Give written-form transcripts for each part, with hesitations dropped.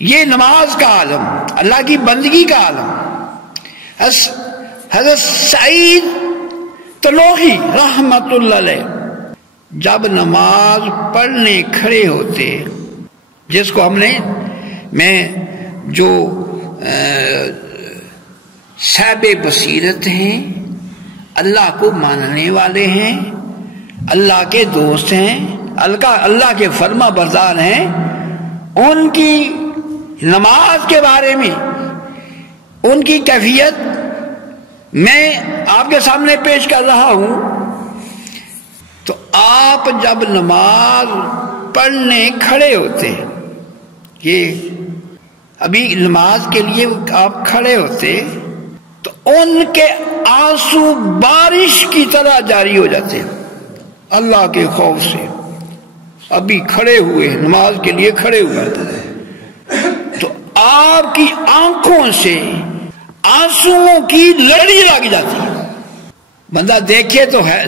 یہ نماز کا عالم، اللہ کی بندگی کا عالم. حضرت سعید طلوحی رحمت اللہ علیہ جب نماز پڑھنے کھڑے ہوتے، جس کو میں جو صاحب بصیرت ہیں، اللہ کو ماننے والے ہیں، اللہ کے دوست ہیں، اللہ کے فرما بردار ہیں، ان کی نماز کے بارے میں ان کی کیفیت میں آپ کے سامنے پیش کر رہا ہوں. تو آپ جب نماز پڑھنے کھڑے ہوتے، یہ ابھی نماز کے لیے آپ کھڑے ہوتے تو ان کے آنسو بارش کی طرح جاری ہو جاتے اللہ کے خوف سے. ابھی کھڑے ہوئے نماز کے لیے کھڑے ہوئے تو آپ کی آنکھوں سے آنسوؤں کی لڑی لگ جاتی. بندہ دیکھے تو ہے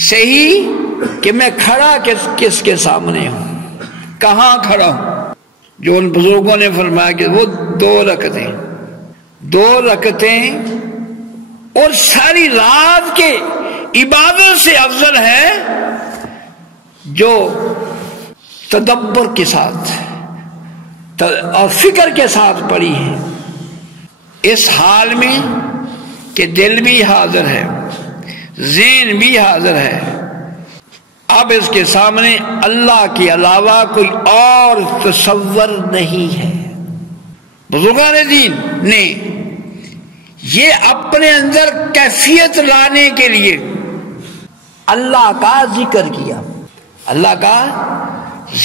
صحیح کہ میں کھڑا کس کے سامنے ہوں، کہاں کھڑا ہوں. جو ان بزرگوں نے فرمایا کہ وہ دو رکعتیں اور ساری رات کے عبادت سے افضل ہے جو تدبر کے ساتھ اور فکر کے ساتھ پڑھی ہے، اس حال میں کہ دل بھی حاضر ہے، ذہن بھی حاضر ہے. اب اس کے سامنے اللہ کے علاوہ کوئی اور تصور نہیں ہے. بزرگان دین نے یہ اپنے اندر کیفیت لانے کے لیے اللہ کا ذکر کیا، اللہ کا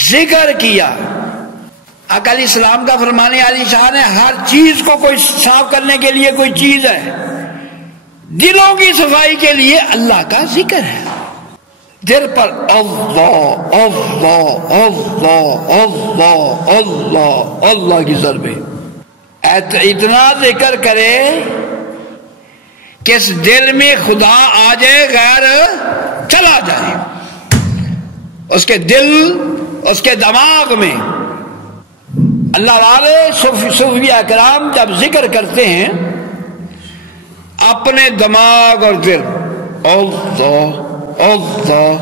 ذکر کیا. آقا علیہ السلام کا فرمانے علی شان ہے، ہر چیز کو کوئی صاف کرنے کے لیے کوئی چیز ہے، دلوں کی صفائی کے لیے اللہ کا ذکر ہے. دل پر اللہ اللہ اللہ اللہ اللہ اللہ کی ضربیں، اتنا ذکر کرے کہ اس دل میں خدا آ جائے، غیر چلا جائے. اس کے دل، اس کے دماغ میں. اللہ والے صوفیاء کرام جب ذکر کرتے ہیں اپنے دماغ اور دل، اللہ اللہ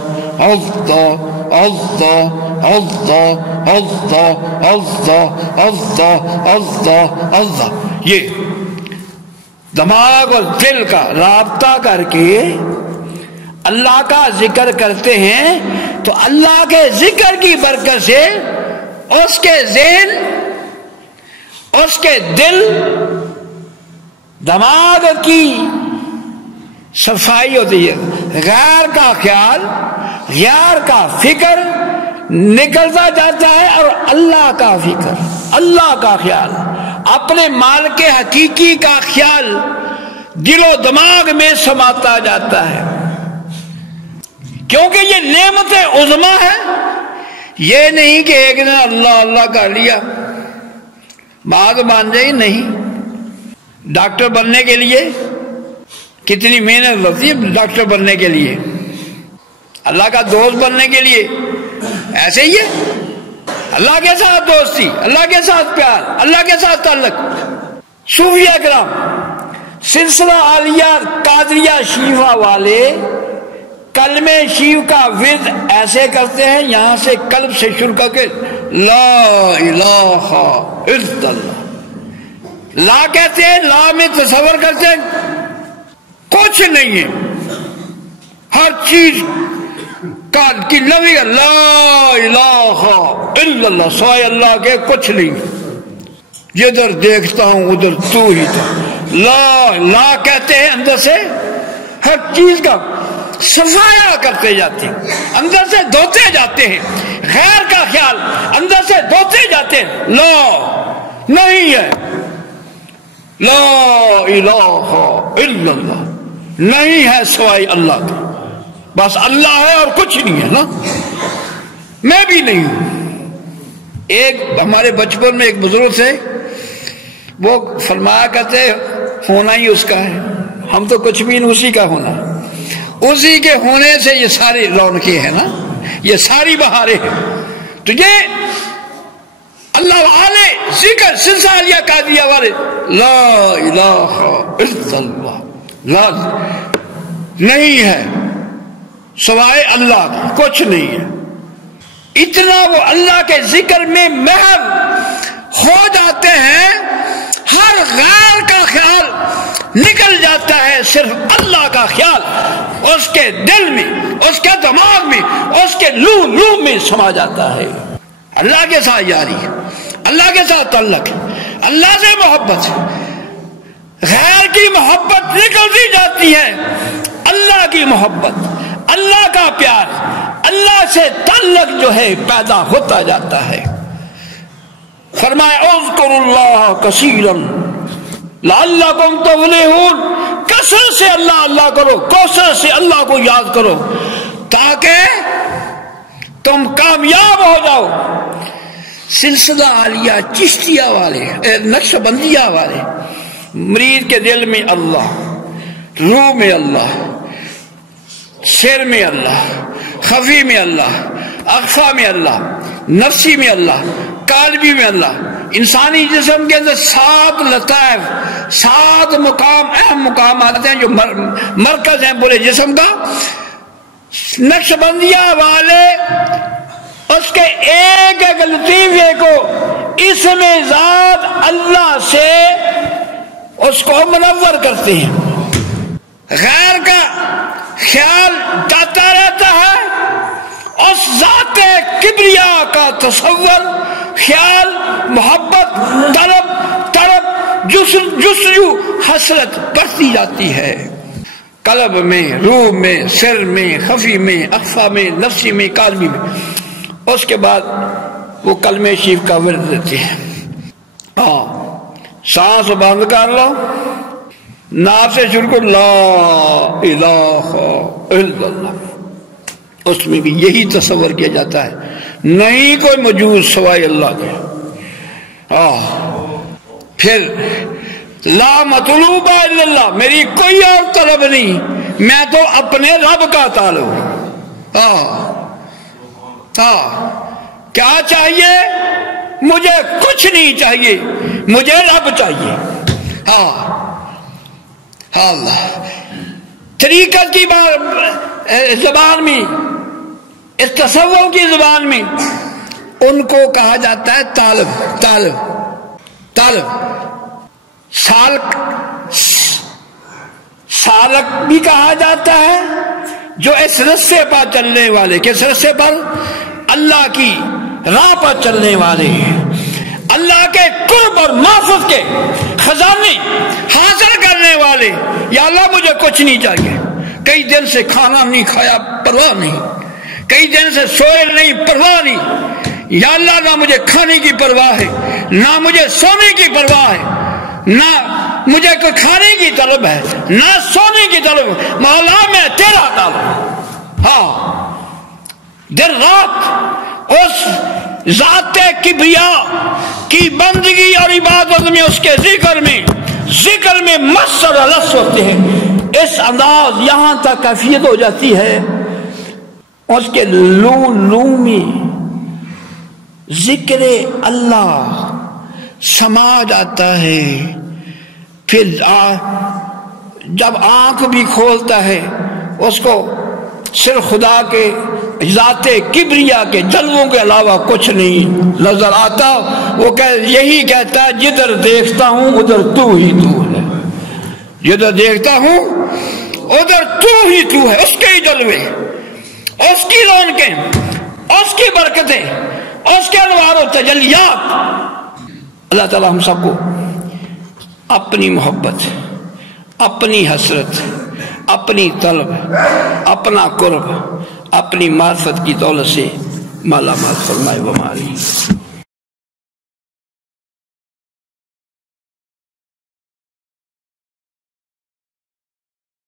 اللہ اللہ اللہ اللہ اللہ اللہ اللہ اللہ، یہ دماغ اور دل کا رابطہ کر کے اللہ کا ذکر کرتے ہیں تو اللہ کے ذکر کی برکت سے اس کے ذہن، اس کے دل، دماغ کی صفائی ہوتی ہے. غیر کا خیال، غیر کا فکر نکلتا جاتا ہے اور اللہ کا فکر، اللہ کا خیال، اپنے مالک حقیقی کا خیال دل و دماغ میں سماتا جاتا ہے. کیونکہ یہ نعمت عظمی ہے. یہ نہیں کہ ایک دن اللہ اللہ کر لیا بات مان جائے، نہیں. ڈاکٹر بننے کے لیے کتنی محنت لگتی ہے، ڈاکٹر بننے کے لیے، اللہ کا دوست بننے کے لیے ایسے ہی ہے. اللہ کے ساتھ دوستی، اللہ کے ساتھ پیار، اللہ کے ساتھ تعلق. صوفیاء کرام سلسلہ عالیہ قادریہ شیفہ والے کلمہ شیف کا ورد ایسے کرتے ہیں، یہاں سے قلب سے شروع کر کے لا الہ الا اللہ. لا کہتے ہیں، لا میں تصور کرتے ہیں کچھ نہیں ہے، ہر چیز کی لفظ لا الہ الا اللہ، سوائے اللہ کے کچھ نہیں. جدھر دیکھتا ہوں ادھر تو ہی تھا. لا کہتے ہیں، اندر سے ہر چیز کا صفایا کرتے جاتے ہیں، اندر سے دھوتے جاتے ہیں. غیر کا خیال اندر سے دھوتے جاتے ہیں. لا نہیں ہے، لا الہ الا اللہ نہیں ہے سوائے اللہ کا. بس اللہ ہے اور کچھ نہیں ہے نا، میں بھی نہیں ہوں. ایک ہمارے بچپن میں ایک بزرگ تھے، وہ فرمایا کرتے ہونا ہی اس کا ہے، ہم تو کچھ بھی نہیں، اسی کا ہونا. اسی کے ہونے سے یہ ساری رونقیں ہیں نا، یہ ساری بہاریں ہیں. تو یہ اللہ ذکر سلسلہ قادریہ والے لا الہ الا اللہ، لا نہیں ہے سوائے اللہ، کچھ نہیں ہے. اتنا وہ اللہ کے ذکر میں محو ہو جاتے ہیں، ہر غیر کا خیال نکل جاتا ہے، صرف اللہ کا خیال اس کے دل میں، اس کے دماغ میں، اس کے لو میں سما جاتا ہے. اللہ کے ساتھ یاری، اللہ کے ساتھ تعلق، اللہ سے محبت، غیر کی محبت نکلتی جاتی ہے، اللہ کی محبت، اللہ کا پیار، اللہ سے تعلق جو ہے پیدا ہوتا جاتا ہے. فرمائے اذکروا اللہ کثیرا لعلکم تفلحون، کثرت سے اللہ اللہ کرو، کثرت سے اللہ کو یاد کرو تاکہ تم کامیاب ہو جاؤ. سلسلہ عالیہ چشتیہ والے، نقش بندیہ والے، مرید کے دل میں اللہ، روح میں اللہ، سر میں اللہ، خفی میں اللہ، اخفا میں اللہ، نفسی میں اللہ، قالبی میں اللہ. انسانی جسم کے اندر 7 لطائف، 7 مقام، اہم مقام آتے ہیں جو مرکز ہیں پورے جسم کا. نقش بندیہ والے اس کے ایک ایک لطیفے کو اسم ذات اللہ سے اس کو منور کرتے ہیں. غیر کا خیال جاتا رہتا ہے، اس ذات کبریا کا تصور، خیال، محبت، طلب، جستجو، حسرت بڑھتی جاتی ہے قلب میں، روح میں، سر میں، خفی میں، اخفا میں، نفسی میں، قالبی میں. اس کے بعد وہ کلمہ شریف کا ورد دیتے ہیں. سانس بند کر لو، ناف سے شروع کرو لا الہ الا اللہ. اس میں بھی یہی تصور کیا جاتا ہے نہیں کوئی موجود سوائے اللہ کے. پھر لا مطلوب الا اللہ، میری کوئی اور طلب نہیں، میں تو اپنے رب کا طالب. کیا چاہیے؟ مجھے کچھ نہیں چاہیے، مجھے رب چاہیے. اللہ طریقت کی زبان میں، اس تصور کی زبان میں ان کو کہا جاتا ہے طالب. سالک بھی کہا جاتا ہے جو اس رستے پر چلنے والے، کس رستے پر؟ اللہ کی راہ پر چلنے والے، اللہ کے قرب اور معرفت کے خزانے حاصل کرنے والے. یا اللہ مجھے کچھ نہیں چاہیے، کئی دن سے کھانا نہیں کھایا، پرواہ نہیں، کئی دن سے سوئے نہیں، پرواہ نہیں. یا اللہ نہ مجھے کھانے کی پرواہ ہے، نہ مجھے سونے کی پرواہ ہے، نہ مجھے کوئی کھانے کی طلب ہے، نہ سونے کی طلب. مولا میں تیرا طالب. دن رات اس ذات کبریا کی بندگی اور عبادت میں، اس کے ذکر میں مسر لفظ ہوتے ہیں. اس انداز یہاں تک کیفیت ہو جاتی ہے اس کے لو میں ذکر اللہ سما جاتا ہے. پھر جب آنکھ بھی کھولتا ہے اس کو صرف خدا کے ذات کبریا کے جلووں کے علاوہ کچھ نہیں نظر آتا. وہ یہی کہتا ہے جدھر دیکھتا ہوں ادھر تو ہی تو ہے، جدھر دیکھتا ہوں ادھر تو ہی تو ہے. اس کے ہی جلوے، اس کی رونقیں، اس کی برکتیں، اس کے انوار و تجلیات. اللہ تعالی ہم سب کو اپنی محبت، اپنی حسرت، اپنی طلب، اپنا قرب، اپنی معرفت کی دولت سے مالا مال فرمائے. ومالی